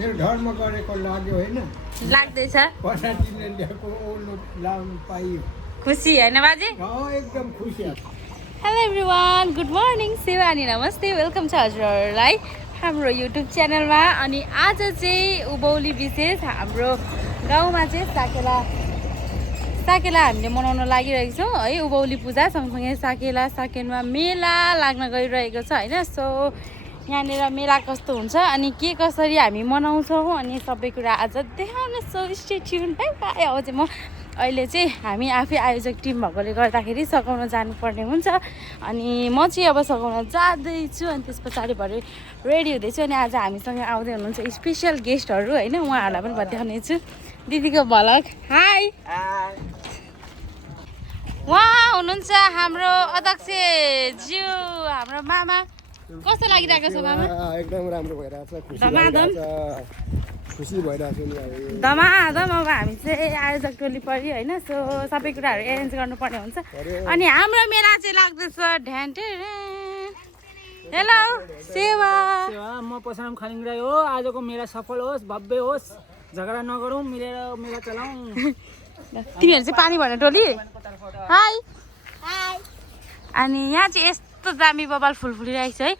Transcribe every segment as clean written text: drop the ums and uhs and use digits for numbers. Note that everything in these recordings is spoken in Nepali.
मेरो धर्म गरेको लाग्यो होइन लाग्दैछ पसाटीले ल्याएको ओर्नु लाउनु पाइयो खुसी होइन बाजे एकदम खुसी हेलो एभ्रिवान गुड मर्निङ सेवा अनि नमस्ते वेलकम छ हजुरहरूलाई हाम्रो युट्युब च्यानलमा अनि आज चाहिँ उभौली विशेष हाम्रो गाउँमा चाहिँ साकेला हामीले मनाउन लागिरहेको छौँ है उभौली पूजा सँगसँगै साकेनमा मेला लाग्न गइरहेको छ होइन सो यहाँनिर मेला कस्तो हुन्छ अनि के कसरी हामी मनाउँछौँ अनि सबै कुरा आज देखाउन सो स्टे ट्युन है बाई अब चाहिँ म अहिले चाहिँ हामी आफै आयोजक टिम भएकोले गर्दाखेरि सघाउन जानुपर्ने हुन्छ अनि म चाहिँ अब सघाउन जाँदैछु अनि त्यस पछाडि भरे रेडी हुँदैछु अनि आज हामीसँग आउँदै हुनुहुन्छ स्पेसल गेस्टहरू होइन उहाँहरूलाई पनि देखाउनेछु दिदीको भलक हाई उहाँ हुनुहुन्छ हाम्रो अध्यक्ष ज्यू हाम्रो मामा कस्तो लागिरहेको छ मामा एकदम राम्रो भइरहेछ खुसी भइरहेछ नि धमाधम अब हामी चाहिँ आयोजक टोली पऱ्यो होइन सो सबै कुराहरू एरेन्ज गर्नुपर्ने हुन्छ अनि हाम्रो मेला चाहिँ लाग्दैछ ढ्यान हेलो सेवा म परशुराम खालिङ राई हो आजको मेला सफल होस् भव्य होस् झगडा नगरौँ मिलेर मेला चलाउँ तिमीहरू चाहिँ पानी भर्ने टोली हाई अनि यहाँ चाहिँ यस्तो दामी बबाल फुल फुलिरहेको छ है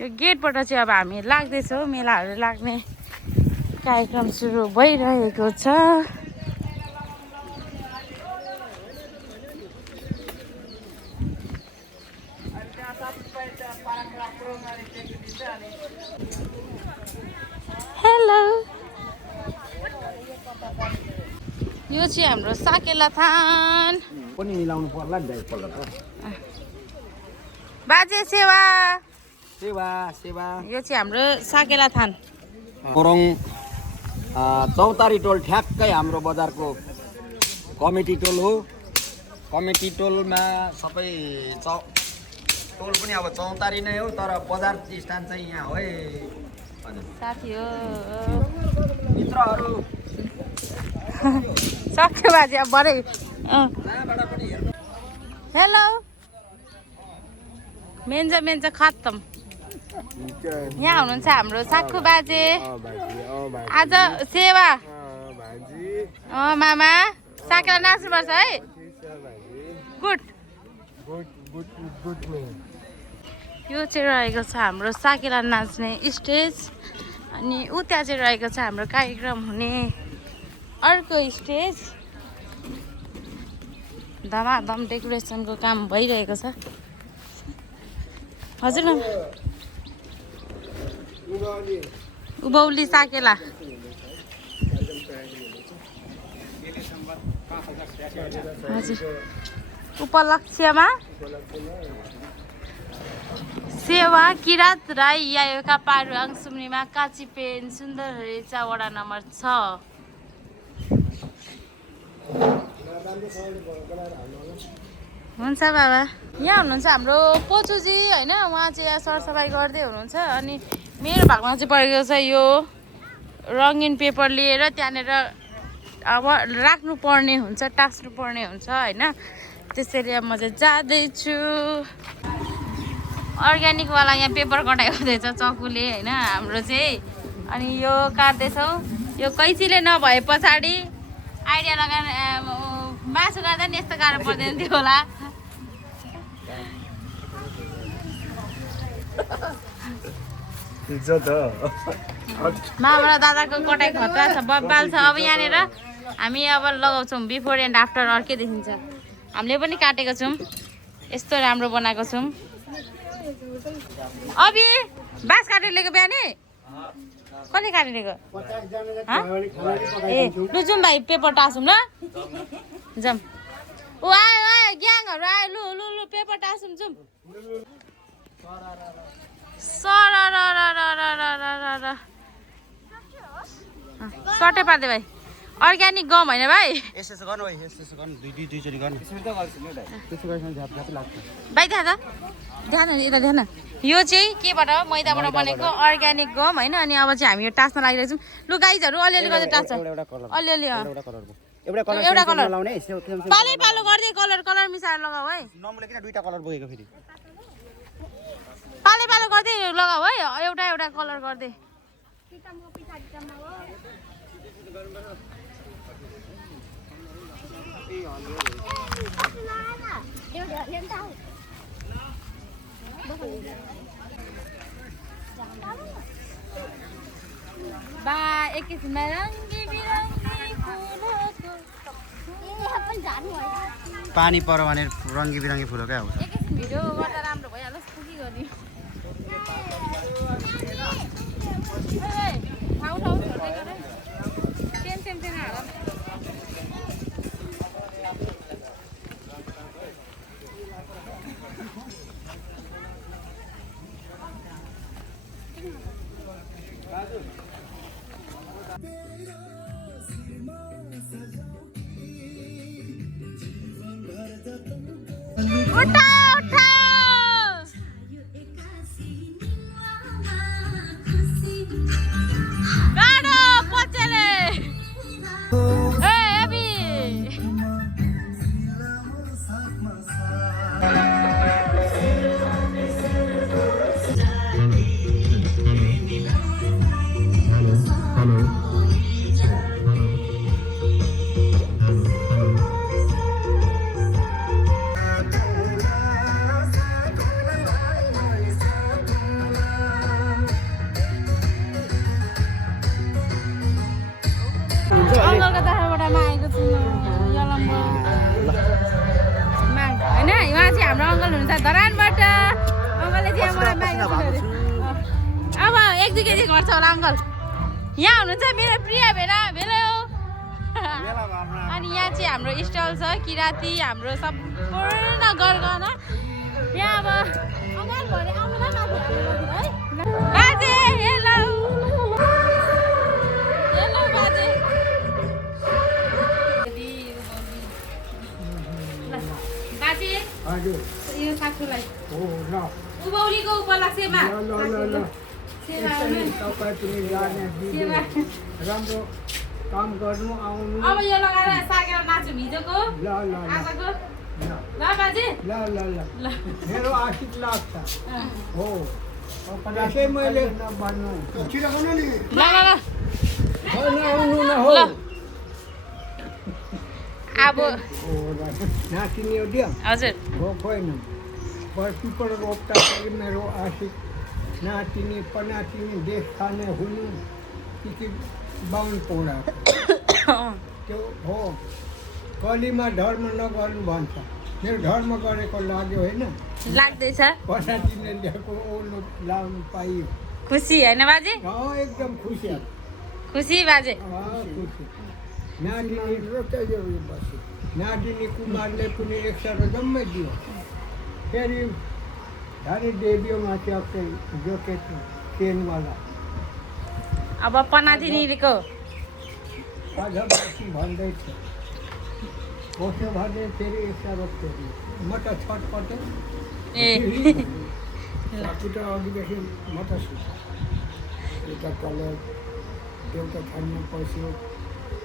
यो गेटबाट चाहिँ अब हामी लाग्दैछौँ मेलाहरू लाग्ने कार्यक्रम सुरु भइरहेको छ हेलो यो चाहिँ हाम्रो साकेला थान पनि मिलाउनु पर्ला नि एकपल्ट त बाजे सेवा सेवा यो चाहिँ हाम्रो साकेला थान मोरङ चौतारी टोल ठ्याक्कै हाम्रो बजारको कमिटी टोल हो कमिटी टोलमा सबै टोल पनि अब चौतारी नै हो तर बजार स्थान चाहिँ यहाँ हो है साथी हो मित्रहरू सक्यो बाजे अब बढे हेलो मेन्जा खत्तम यहाँ हुनुहुन्छ हाम्रो साक्खु बाजे आज सेवा मामा साकेला नाच्नुपर्छ है गुड यो चाहिँ रहेको छ हाम्रो साकेला नाच्ने स्टेज अनि ऊ त्यहाँ चाहिँ रहेको छ हाम्रो कार्यक्रम हुने अर्को स्टेज धमाधम डेकोरेसनको काम भइरहेको छ हजुर उभौली साकेला हजुर उपलक्ष्यमा सेवा किरात राई यायोका पारुआङ सुम्निमा काचिपेन सुन्दर रेचा वडा नम्बर 6 हुन्छ बाबा यहाँ हुनुहुन्छ हाम्रो पोचुजी होइन उहाँ चाहिँ यहाँ सरसफाइ गर्दै हुनुहुन्छ अनि मेरो भागमा चाहिँ परेको छ यो रङ्गिन पेपर लिएर त्यहाँनिर अब राख्नुपर्ने हुन्छ टाँस्नुपर्ने हुन्छ होइन त्यसरी अब म चाहिँ जाँदैछु अर्ग्यानिकवाला यहाँ पेपर कटाइ हुँदैछ चकुले होइन हाम्रो चाहिँ अनि यो काट्दैछौँ यो कैँचीले नभए पछाडि आइडिया लगाएर मासु काट्दा नि यस्तो गाह्रो पर्दैन थियो होला मामा र दादाको कटाइ खतरा छ बब्बाल छ अब यहाँनिर हामी अब लगाउँछौँ बिफोर एन्ड आफ्टर अर्कै देखिन्छ हामीले पनि काटेको छौँ यस्तो राम्रो बनाएको छौँ अभि बाँस काटेर लिएको बिहानै कसले काटेर लिएको ए लु जाउँ भाइ पेपर टाँसौँ ल जाउँ ऊ आयो ग्याङहरू आयो लु लु लु पेपर टाँसौँ जाउँ सर्टै पार्दै भाइ अर्ग्यानिक गम होइन भाइ यसो गर्नु भाइ यसो गर्नु दुईचोटि गर्नु भाइ देखा त यता ध्यान यो चाहिँ केबाट मैदाबाट बनेको अर्ग्यानिक गम होइन अनि अब चाहिँ हामी यो टाँस्न लागिरहेको छौँ लु गाइजहरू अलिअलि गर्दै टाँस्छ अलिअलि एउटा कलर पालो गर्दै कलर मिसाएर लगाऊ है नमुले किन दुईटा कलर बोकेको फेरि पालो गर्दै लगाऊ है एउटा कलर गर्दै बा एकैछिनमा रङ्गी बिरङ्गी फुलको पानी पऱ्यो भने रङ्गी बिरङ्गी फुलकै आउँछ एकैछिन भिडियो गर्दा राम्रो भइहालोस् के गर्ने ठाउँ ठाउँ छोड्दै गरे सेम सेम सेम हाल उठा उठा गाडो पचेले ए अबी अङ्कलको तर्फबाट मागेको छु यलम्बु माग होइन उहाँ चाहिँ हाम्रो अङ्कल हुनुहुन्छ धरानबाट अङ्कलले चाहिँ मलाई मागेको छु अब 1-2 केजी घट्छ होला अङ्कल यहाँ हुनुहुन्छ मेरो प्रिय भेला भेला हो अनि यहाँ चाहिँ हाम्रो स्टल छ किराती हाम्रो सम्पूर्ण गरगहना यहाँ अब अङ्कल भरे आउनु न माथि है बाजे हेलो हेलो बाजे बाजे हजुर यो साथुलाई हो ल उभौलीको उपलक्ष्यमा ल तपाईँ पनि जाने दिदी राम्रो काम गर्नु आउनु अब यो लगाएर साकेर नाच्नु हिजोको ल ल आजको ल ल बाजे ल ल ल ल मेरो आशिक लाग्छ हो त्यसै मैले भन्नु छिराउनु नि ल ल ल आउनु न हो ल अब नाचिने हो दियो हजुर हो होइन पिपल रोप्दाखेरि मेरो आशिक नाचिने पनाचिने देश खाने हुनु कि बाहुन पौडा त्यो हो कलीमा धर्म नगर्नु भन्छ मेरो धर्म गरेको लाग्यो होइन लाग्दैछ पनाचिने ल्याएको ओर्नु लाउनु पाइयो खुसी होइन बाजे एकदम खुसी खुसी बाजे खुसी नादिनी कुमारले पनि 100 जम्मै दियो फेरि धनी देवीमा चाहिँ जोकेको चेनवाला अब पनातिनीको अझ बाँकी भन्दैछ कसो भने फेरि 100 फेरि म त छटपटे ए बाँकी त अघिदेखि म त एउटा कलर देउता छान्नु पस्यो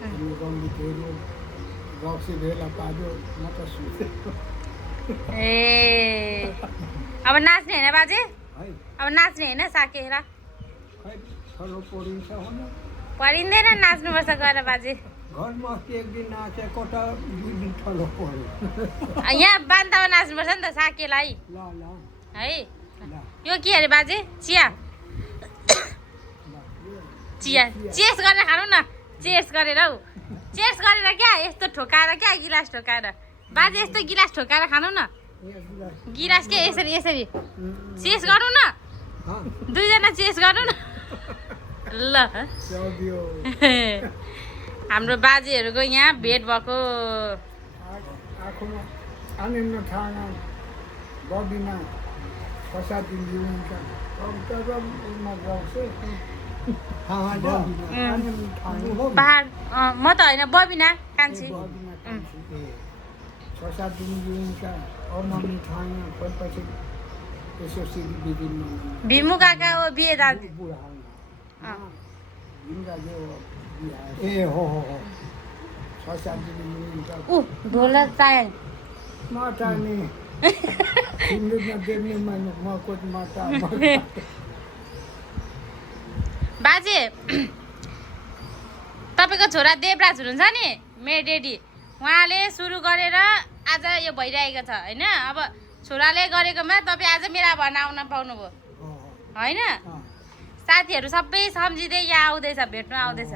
अनि गङ्गी हेऱ्यो रक्सी भेला पार्यो म त ए अब नाच्ने होइन बाजे है अब नाच्ने होइन साकेर खै छलो परिन्छ हुन परिँदैन नाच्नुपर्छ गएर बाजे घरमा अस्ति एक दिन नाचेको त 2 दिन छलो पर्यो यहाँ बान्तामा नाच्नुपर्छ नि त साकेलाई ल ल है ल यो के अरे बाजे चिया चिया चेस गरेर खानु न चेस गरेर हौ चेस गरेर क्या यस्तो ठोकाएर क्या गिलास ठोकाएर बाजे यस्तो गिलास ठोकाएर खानु न गिलास के यसरी यसरी चेस गर्नु न दुईजना चेस गर्नु न ल हाम्रो बाजेहरूको यहाँ भेट भएको आँखमा आनन्द थाना बबिना प्रसाद दिनुहुन्छ पहाड म त होइन बबिना कान्छी प्रसाद दिनुहुन्छ मम्मी थाना पछि यसो भिमु काका हो बिहे दाजु ए हो प्रसाद दिनुहुन्छ ऊ ढोला चाय माता नि हिन्दूमा देव्ने मानु मको माता बाजे तपाईँको छोरा देवराज हुनुहुन्छ नि मेरो डेडी उहाँले सुरु गरेर आज यो भइरहेको छ होइन अब छोराले गरेकोमा तपाईँ आज मेरा भन्न आउन पाउनुभयो होइन साथीहरू सबै सम्झिँदै यहाँ आउँदैछ भेट्नु आउँदैछ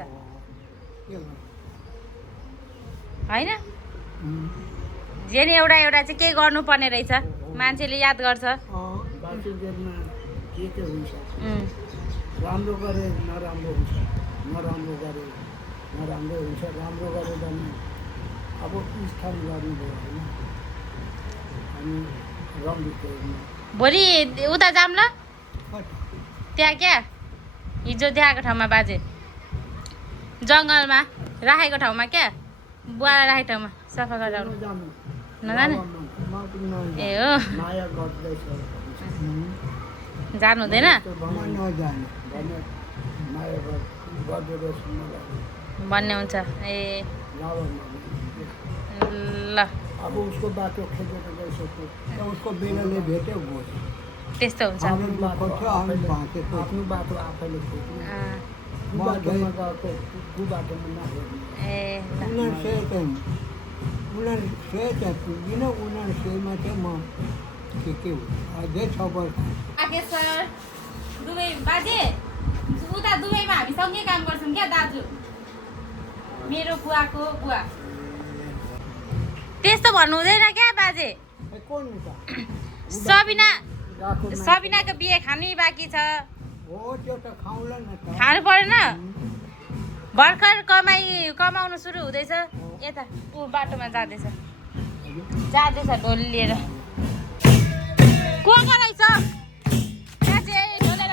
होइन जे नि एउटा एउटा चाहिँ केही गर्नुपर्ने रहेछ मान्छेले याद गर्छ के हुन्छ राम्रो गरे नराम्रो हुन्छ नराम्रो गरे नराम्रो हुन्छ राम्रो गरे भने अब स्थान गर्नुभयो होइन अनि रमितो भोलि उता जाऊँ ल त्यहाँ क्या हिजो देखाएको ठाउँमा बाजे जङ्गलमा राखेको ठाउँमा क्या बुवालाई राखेको ठाउँमा सफा गरेर नजाने ए हो जानु हुँदैन भन्ने हुन्छ ए ल अब उसको बाटो खेदेर गइसक्यो उसको बेलाले भेट्यो गयो त्यस्तो हुन्छ आफ्नो बाटो आफैले खोज्नु बाटोमा गएको बाटोमा नहेर्नु ए उनीहरू चाहिँ पुग्दिन उनीहरू सेमा चाहिँ म के हो अझै 6 वर्ष नागेश्वर दुबई बाजे उता दुबईमा हामी सँगै काम गर्छौँ क्या दाजु मेरो बुवाको बुवा त्यस्तो भन्नु हुँदैन क्या बाजे कोन सबिनाको बिहे खानै बाँकी छ हो त्यो त खाउला न त खानु परेन भर्खर कमाउनु सुरु हुँदैछ यता ऊ बाटोमा जाँदैछ ढोली लिएर को रहेछ त्यहाँ चाहिँ ढोलेर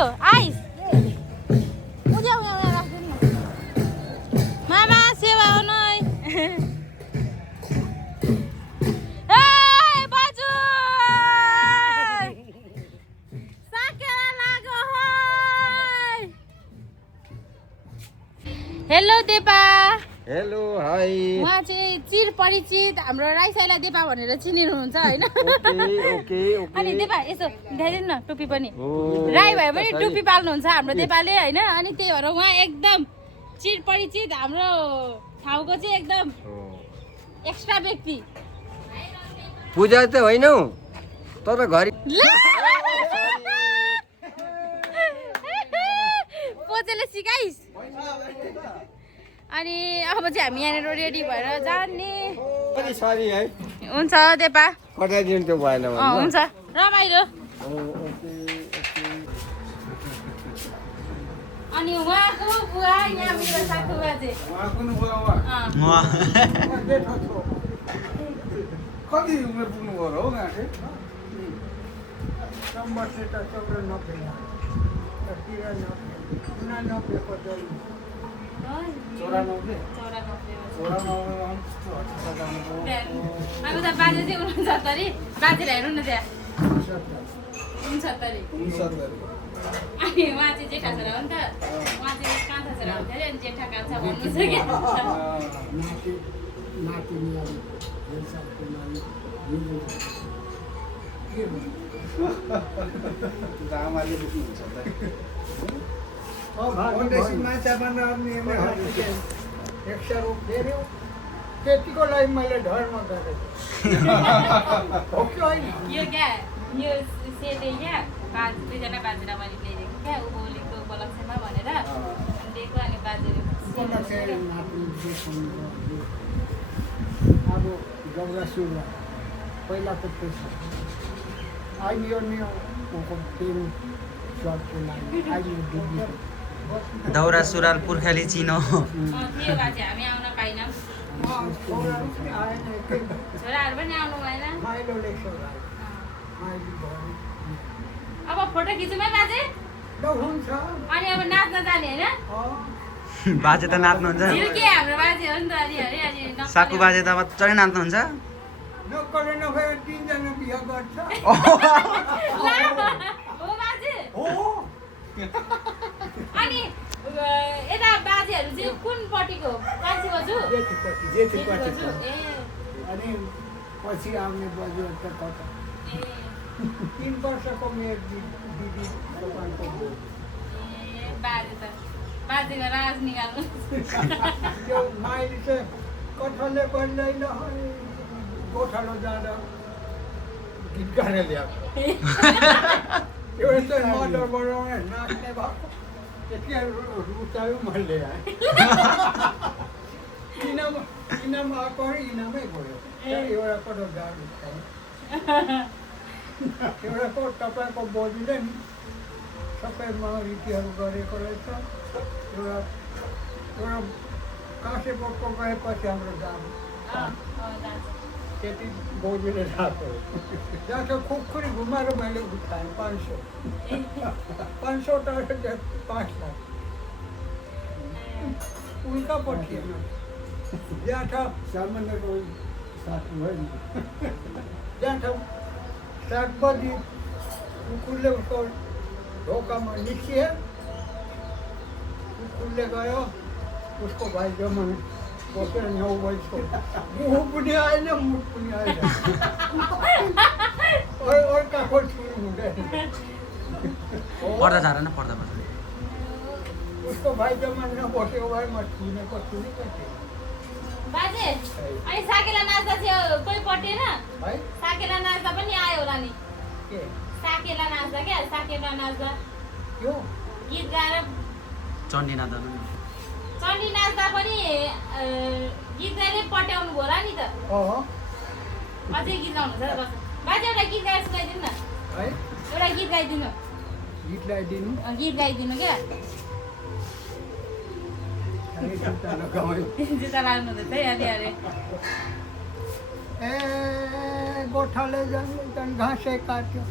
आइस मामा सेवा आउनु बाजु हेलो देपा हेलो हाई उहाँ चाहिँ चिर परिचित हाम्रो राईसाइला देपा भनेर चिनिनुहुन्छ होइन अनि देपा यसो देखाइदिनु न टोपी पनि राई भए पनि टोपी पाल्नुहुन्छ हाम्रो देपाले होइन अनि त्यही भएर उहाँ एकदम चिर परिचित हाम्रो ठाउँको चाहिँ एकदम एक्स्ट्रा व्यक्ति पूजा त होइन तर घरि पोजेले सिकाइस् अनि अब चाहिँ हामी यहाँनिर रेडी भएर जाने सरी है हुन्छ देपा कटाइदिनु त्यो भएन हुन्छ रमाइलो अनि उहाँको बुवा यहाँ मेरो साथी बाजे कति उमेर पुग्नु भयो हो गाँठे 94 को जन्म 94 अब त बाजे चाहिँ 69 बाजेलाई हेर्नु न त्यहाँ 69 अनि उहाँ चाहिँ जेठा छोरा हो नि त उहाँ चाहिँ कान्छा छोरा हुन्थ्यो अरे अनि जेठा कान्छा भन्नु छ क्या त्यतिको लागि मैले धर्म गरेको हो कि होइन यो क्या यो सेटै क्या दुईजना बाजेलाई मैले ल्याइदिएको क्या उभौलीको उपलक्ष्यमा भनेर दिएको अनि बाजेले अब गौरा सुरुवात पहिलाको पैसा अहिले यो नि तेल सर्टको लागि अहिले डुब्यो दौरा सुरुवाल पुर्खाली चिनो त्यो बाजे हामी आउन पाइनौँ छोराहरू पनि आउनु भएन अब फोटो खिचौँ है बाजे हुन्छ अनि अब नाच्न जाने होइन बाजे त नाच्नुहुन्छ झिल्के हाम्रो बाजे हो नि त अलि साकु बाजे त मजाले नाच्नुहुन्छ नक्कले नभएर 3 जना बिहा गर्छ हो बाजे अनि यता बाजेहरू चाहिँ कुन पट्टिको कान्छी बजु जेठीपट्टि छ। ए अनि पछि आउने बज्यो त कता 3 वर्षको मेरो दिदी दोकानको बोल। बाजेको राज निकाल्नु त्यो माइली चाहिँ कठले बन्दैन गोठालो जाँदा गीत गाएर ल्याएको त्यो चाहिँ मर्डर बनाउने नाच्ने भएको त्यति रुचायो मैले इनाम आएको इनामै गयो एउटा कटो गाडी एउटाको तपाईँको बोजूले नि सबै रीतिहरू गरेको रहेछ एउटा काँसे बोटको गएपछि हाम्रो दाम त्यति बोजूले राखेको त्यहाँ त खुकुरी घुमाएर मैले उठाएँ 500 त 5 लाख उल्का पठिएन यहाँ त सामान्यको साथी भयो नि यहाँ त 7 बजी कुकुरले उसको ढोकामा निस्किए कुकुरले गयो उसको भाइ जमा बसेर 9 बजीको मुख पनि आएन मुख पनि आएन अर्काको छुनु हुँदैन पर्दा झार न पर्दा उसको भाइ जमा नबसेको भए म छुनेको छुनेकै थिएँ बाजे अनि साकेला नाच्दा चाहिँ कोही पटेन है साकेला नाच्दा पनि आयो होला नि के साकेला नाच्दा क्या साकेला नाच्दा यो गीत गाएर चण्डी नाच्दा चण्डी नाच्दा पनि गीत गाएर पट्याउनु भयो होला नि त अझै गीत गाउनुहुन्छ त बस बाजे एउटा गीत गाएर सुनाइदिनु न है एउटा गीत गाइदिनु गीत लगाइदिनु गीत गाइदिनु क्या जुत्ता लगाएँ जुत्ता लाग्नु हुँदैछ है अलि अलि ए गोठाले झन् घाँसे काट्यो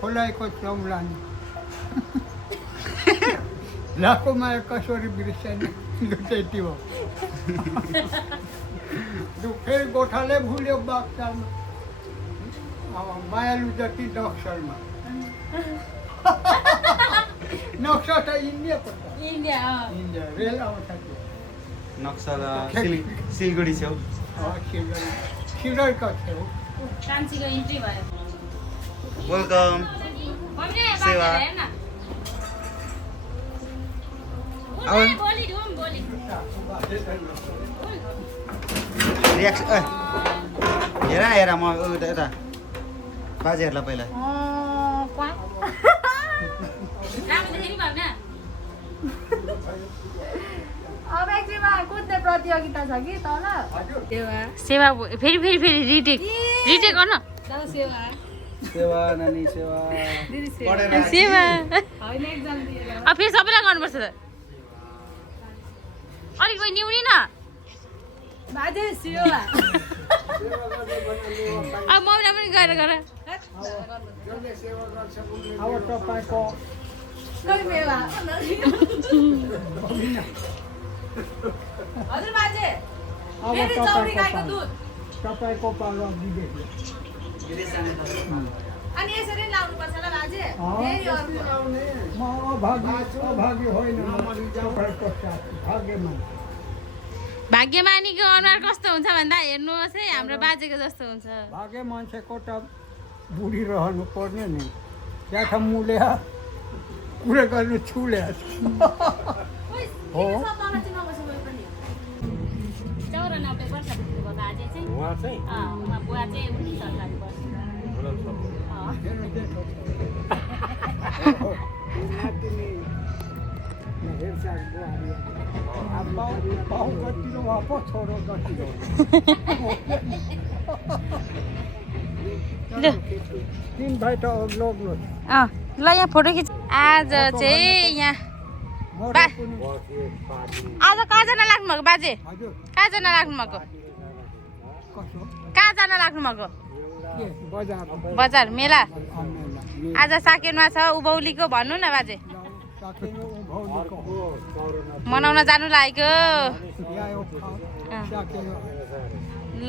खोलाएको चौलानी लाखोमा कसरी बिर्सेन त्यति हो फेरि गोठाले भुल्यो बाक्सामा मायालु जति नक्सलमा नक्सल त इन्डियाको त इन्डिया इन्डिया रेल आउँछ त्यो नक्सल सिलगढी छेउ सिलगढीको छेउ कान्छीको इन्ट्री भयो वेलकम मम्मी सेवा। बाजे हेर्न अब बोली ढुम बोली रियाक्सन हेर म यता बाजेहरूलाई पहिला राम्रो देखेँ नि भन्नु अब एकछिनमा कुद्ने प्रतियोगिता छ कि तल सेवा फेरि फेरि फेरि रिटेक रिटेक गर्न सेवा नानी सेवा सेवा होइन एक्जाम दिएर अब फेरि सबैलाई गर्नुपर्छ त अलिक कोही निउरी न बाजे सेवा अब मम्मीलाई पनि गएर गर अब तपाईँको कोही मेवा हजुर बाजे अब फेरि चौरी गाईको दुध तपाईँको पालो विदेश अनि यसरी लाउनु पर्छ ल बाजे फेरि अर्को म अभागी होइन तपाईँको साथ भाग्यमा भाग्यमानीको अनुहार कस्तो हुन्छ भन्दा हेर्नुहोस् है हाम्रो बाजेको जस्तो हुन्छ भाग्य मान्छेको त बुढी रहनु पर्ने नि त्यहाँ त मुले कुरा गर्नु छुले खोइ, हो। किन सब तल चाहिँ नबसेको पनि 94 वर्ष पुग्नुभयो बाजे चाहिँ उहाँ बुवा चाहिँ 19 सरकारी वर्ष वापस छोडो तीन भाइ त लोग्नु ल यहाँ फोटो खिच आज चाहिँ यहाँ आज कहाँ जान लाग्नु भएको बाजे हजुर कहाँ जान लाग्नु भएको कसो कहाँ जान लाग्नु भएको के बजार बजार मेला मेला आज साकेनमा छ उभौलीको भन्नु न बाजे साकेमा मनाउन जानु लागेको ल्यायो सकेको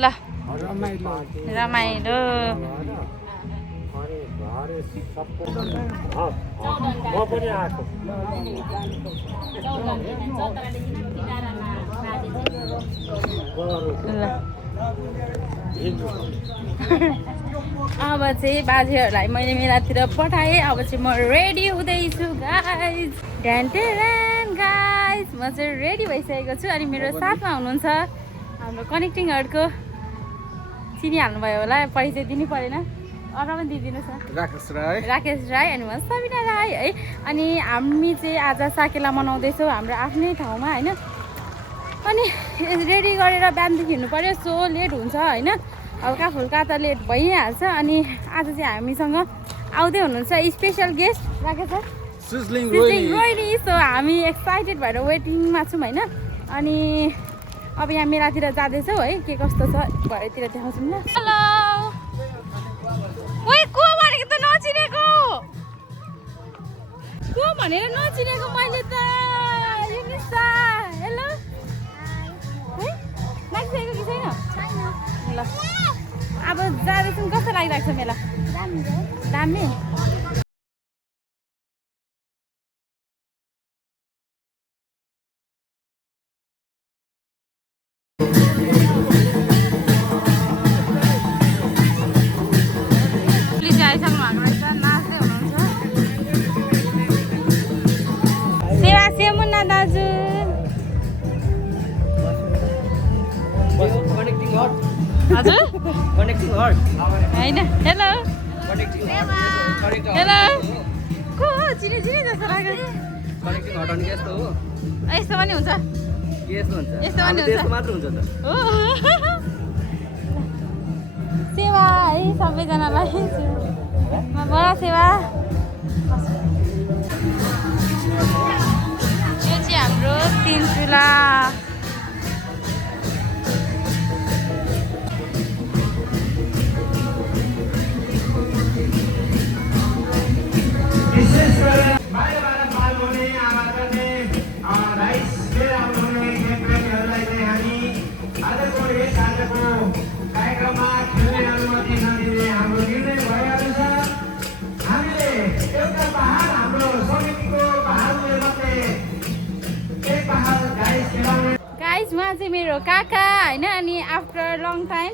ल रमाइलो रमाइलो अब चाहिँ बाजेहरूलाई मैले मेलातिर पठाएँ अब चाहिँ म रेडी हुँदैछु गाइज गाइज म चाहिँ रेडी भइसकेको छु अनि मेरो साथमा हुनुहुन्छ हाम्रो कनेक्टिङहरूको चिनिहाल्नुभयो होला परिचय दिनु परेन अरू पनि दिइदिनुहोस् न राकेश राई अनि म सबिना राई है अनि हामी चाहिँ आज साकेला मनाउँदैछौँ हाम्रो आफ्नै ठाउँमा होइन अनि रेडी गरेर बिहानदेखि हिँड्नु पऱ्यो सो लेट हुन्छ होइन हल्का फुल्का त लेट भइहाल्छ अनि आज चाहिँ हामीसँग आउँदै हुनुहुन्छ special guest Rakesh Rohini so हामी एक्साइटेड भएर वेटिङमा छौँ होइन अनि अब यहाँ मेलातिर जाँदैछौँ है के कस्तो छ भरेतिर देखाउँछौँ ल हेलो ओइ को भनेको त नचिनेको को भनेर नचिनेको मैले त युनिसा हेलो है नाचिसकेको कि छैन ल अब जाँदैछौँ कस्तो लागिरहेको छ मेला दामी दाजु हजुर होइन हेलो हेलो को चिने जस्तो लाग्यो यस्तो पनि हुन्छ यस्तो पनि हुन्छ हो सेवा है सबैजनालाई बडा सेवा यो चाहिँ हाम्रो 3 चुला गाइस उहाँ चाहिँ मेरो काका होइन अनि आफ्टर लङ टाइम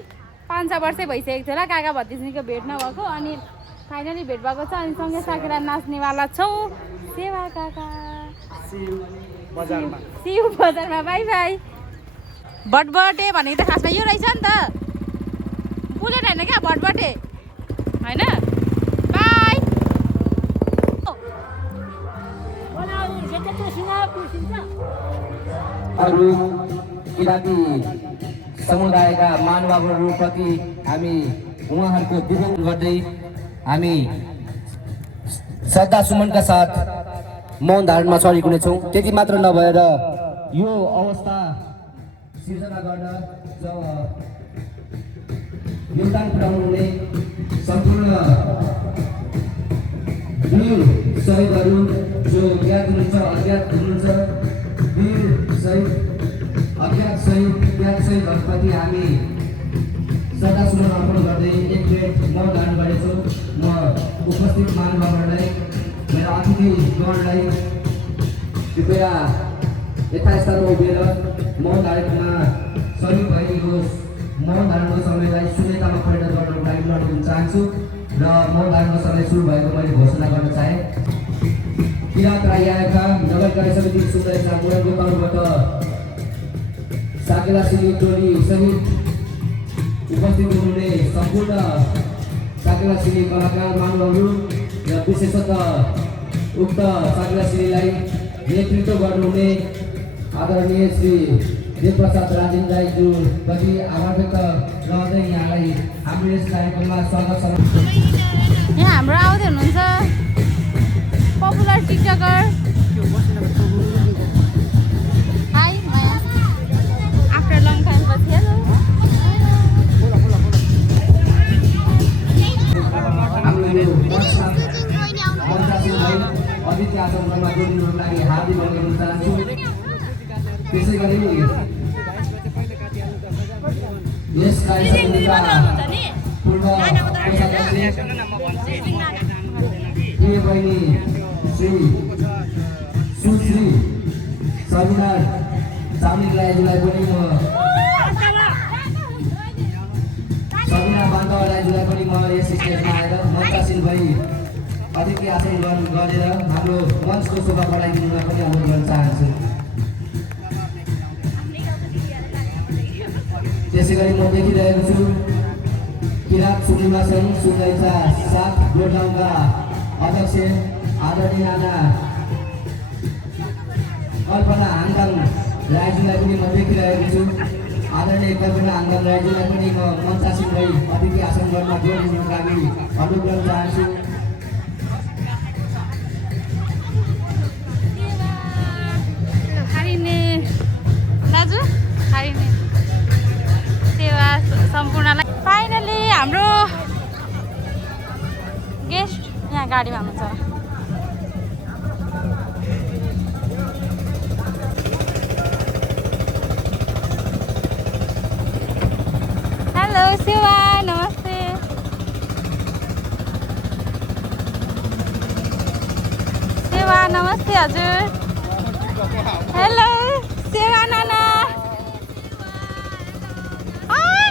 5-6 वर्षै भइसकेको थियो होला काका भतिजीको भेट नभएको अनि फाइनली भेट भएको छ अनि सँगै साकेला नाच्नेवाला छौँ सेवा काका सिउ बजारमा बाई बाई भटबटे भनेको त खासमा यो रहेछ नि त बुलेट होइन क्या भटबटे होइन बाई अरू किराँती समुदायका महानुभावहरूप्रति हामी उहाँहरूको विरोध गर्दै हामी श्रद्धा सुमनका साथ मौन धारणमा चढेको नै छौँ। त्यति मात्र नभएर यो अवस्था सिर्जना गर्न योगदान पुर्याउनुहुने सम्पूर्ण वीर शहीदहरू जो ज्ञात हुनुहुन्छ अज्ञात हुनुहुन्छ वीर शहीद अज्ञात शहीद ज्ञात शहीदहरूप्रति हामी श्रद्धा सुमन अर्पण गर्दै एक मिनट मौन धारण गरेछौँ। म उपस्थित महानुभावहरूलाई मेरा अतिथिगणलाई कृपया यथास्थानमा उभिएर मौन धारणमा सहयोग भइदिनुहोस्। मौन धारणको समयलाई शून्यतामा परिणत गर्नको लागि अनुरोध गर्न चाहन्छु र मौन धारणको समय सुरु भएको मैले घोषणा गर्न चाहे। किराँत राई आएका नगरकार्य समिति सुन्दरेचा मुरा गोपालबाट साकेला सिंह टोली सहित उपस्थित हुनुहुने सम्पूर्ण साकेला सिंह कलाकार महानुभावहरू र विशेषतः उक्त साकेला सिंहलाई नेतृत्व गर्नुहुने आदरणीय श्री देवप्रसाद राजेन राईज्यू प्रति आभार व्यक्त गर्दै यहाँलाई हाम्रो यस कार्यक्रममा स्वागत छ। यहाँ हाम्रो आउँदै हुनुहुन्छ पपुलर टिकटकर हाई माया आफ्टर लङ टाइम पछि हेलो हाम्रो यो अतिथि आसनसम्म जोडिनुको लागि हार्दिक अनुरोध चाहन्छु। त्यसै गरी यस कार्यक्रमका पूर्व कोषाध्यक्ष प्रिय बहिनी श्री सुश्री सबिना चामिक राईज्यूलाई पनि सबिना बान्धवा राईज्यूलाई पनि म यस स्टेजमा आएर मञ्चासीन भई अतिथि आसन गरेर हाम्रो मञ्चको शोभा बढाइदिनुमा पनि अनुरोध गर्न चाहन्छु। त्यसै गरी म देखिरहेको छु किरात सुनिमा सङ्घ सुनैचा 7 गोठाउँका अध्यक्ष आदरणीय नाना कल्पना हाङदाङ राईज्यूलाई पनि म देखिरहेको छु। आदरणीय कल्पना हाङदाङ राईज्यूलाई पनि म मञ्चासीन भई अतिथि आसन गर्न जोडिनुको लागि अनुरोध गर्न चाहन्छु। दाजु खाइने सेवा सम्पूर्णलाई फाइनली हाम्रो गेस्ट यहाँ गाडीमा हुनुहुन्छ। हेलो सेवा नमस्ते। सेवा नमस्ते हजुर। हेलो सेवा नाना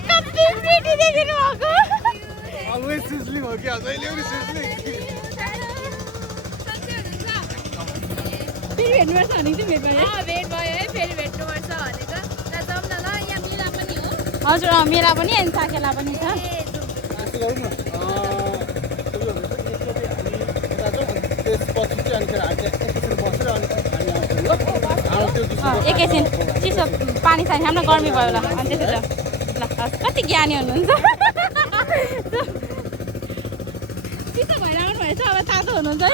कति प्रिटी देखिनु भएको। अलवेज सिजलिङ हो कि अझैले पनि सिजलिङ। फेरि भेट्नुपर्छ भने चाहिँ भेट भयो। भेट भयो है, फेरि भेट्नुपर्छ भनेको। ल जाउँ न, ल यहाँ मेला पनि हो। हजुर मेला पनि अनि साकेला पनि छ। यस्तो गरौँ न त्यसपछि चाहिँ अनिखेर हामी एकैछिन बसेर अनि हामी आउँछौँ ल। एकैछिन चिसो पानी सानी खानु गर्मी भयो होला अनि त्यसो ल कति ज्ञानी हुनुहुन्छ। चिसो भएर आउनु भएछ अब तातो हुनुहुन्छ है।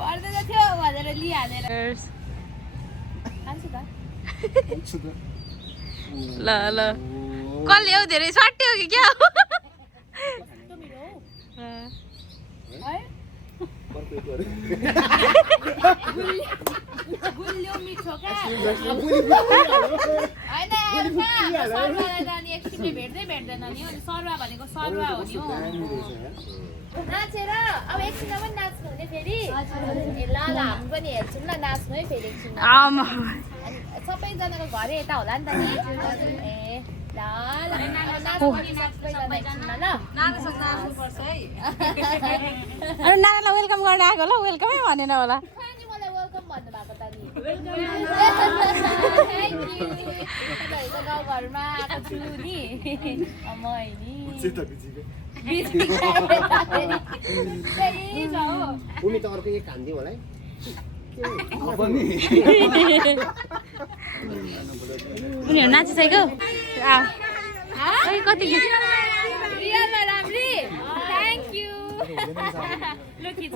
पर्दैन थियो भनेर लिइहालेर ल ल कसले हौ धेरै स्वाटे हो कि क्या हो। गुलियो मिठो क्या होइन सरुवालाई त अनि एकछिनले भेट्दैन नि। अनि सरुवा भनेको सरुवा हो नि हो। नाचेर अब एकछिनमा पनि नाच्नु हुने फेरि। ए ल हामी पनि हेर्छौँ ल, नाच्नु है फेरि एकछिन। अनि सबैजनाको घर यता होला नि त नि। ए ल नाच्नु सबैजना एकछिनमा ल। अरू नानालाई वेलकम गर्न आएको होला वेलकमै भनेन होला। अनि मलाई वेलकम भन्नुभएको त नि। Thank you. तपाईँहरूको गाउँघरमा आएको छु नि मै नि। उनी त अर्को एक खान्थ्यो होला है। उनीहरू नाचिसक्यो कति गीत रियलमा राम्री। Thank you.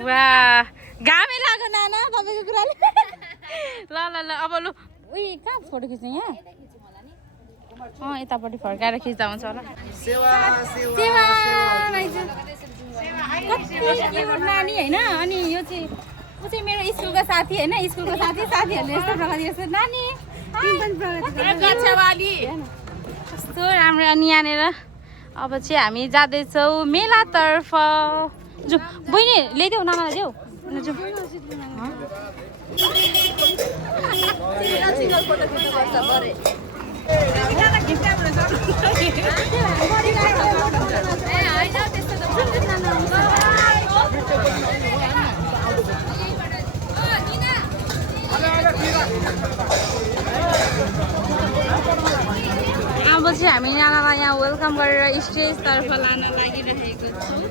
वा घामै लाग्यो नाना तपाईँको कुराले। ल ल ल अब लु उयो कहाँ फोटो खिच्ने यहाँ। यतापट्टि फर्काएर खिच्दा हुन्छ होला। सेवा कति क्युट नानी होइन। अनि यो चाहिँ ऊ चाहिँ मेरो स्कुलको साथी होइन। स्कुलको साथीहरूले यस्तो प्रकारले यस्तो नानी कस्तो राम्रो। अनि यहाँनिर अब चाहिँ हामी जाँदैछौँ मेलातर्फ। जो बहिनी ल्याइदेऊ नानालाई देऊ जाउँ। अब चाहिँ हामी नानालाई यहाँ वेलकम गरेर स्टेजतर्फ लान लागिरहेको छौँ।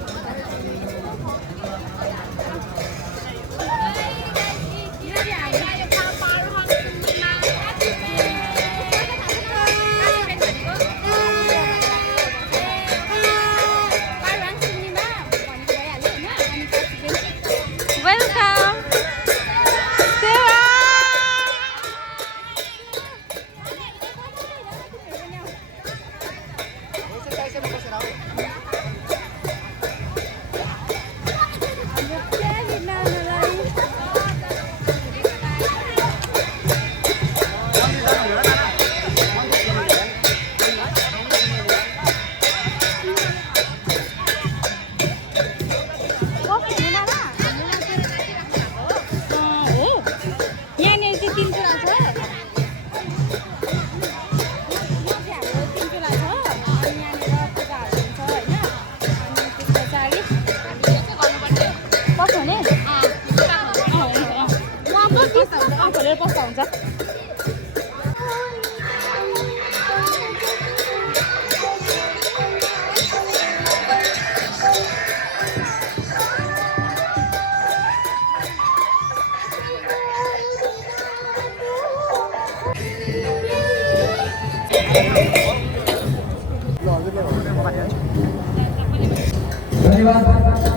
धन्यवाद।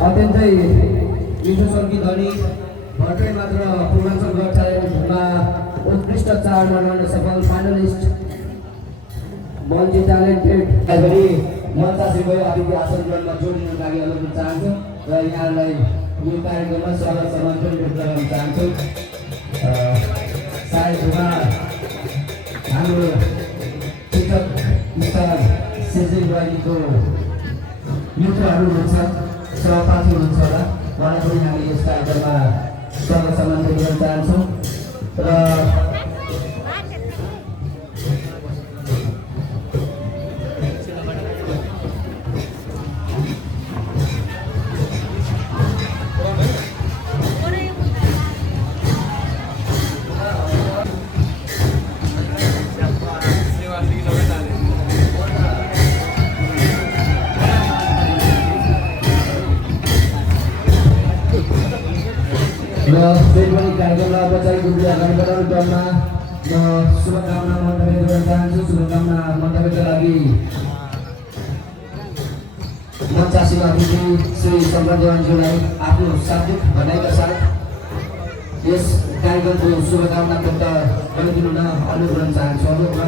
अत्यन्तै मिठो स्वर्गीय धनी भर्खरै मात्र पूर्वाञ्चल गोर्खाल्यान्डमा उत्कृष्ट चाड मनाउन सफल फाइनलिस्ट मल्टी ट्यालेन्टेड गरी मन्चासी भयो अतिथि आसन ग्रहणमा जोडिनुको लागि अनुरोध चाहन्छु र यहाँलाई यो कार्यक्रममा स्वागत सम्मान पनि व्यक्त गर्न चाहन्छु। सायद हाम्रो शिक्षक स्टार सेजी राईको मित्रहरू हुनुहुन्छ, सहपाठी हुनुहुन्छ होला, उहाँलाई पनि हामी यस कार्यक्रममा स्वागत सम्मान गर्न चाहन्छौँ र फेरि पनि कार्यक्रमलाई औपचारिक रूपले अगाडि बढाउने क्रममा म शुभकामना मन्तव्य गर्न चाहन्छु। शुभकामना मन्तव्यका लागि मञ्चासीमा अतिथि श्री शङ्कर देवानज्यूलाई आफ्नो शाब्दिक भनाइका साथ यस कार्यक्रमको शुभकामना व्यक्त गरिदिन अनुरोध गर्न चाहन्छु।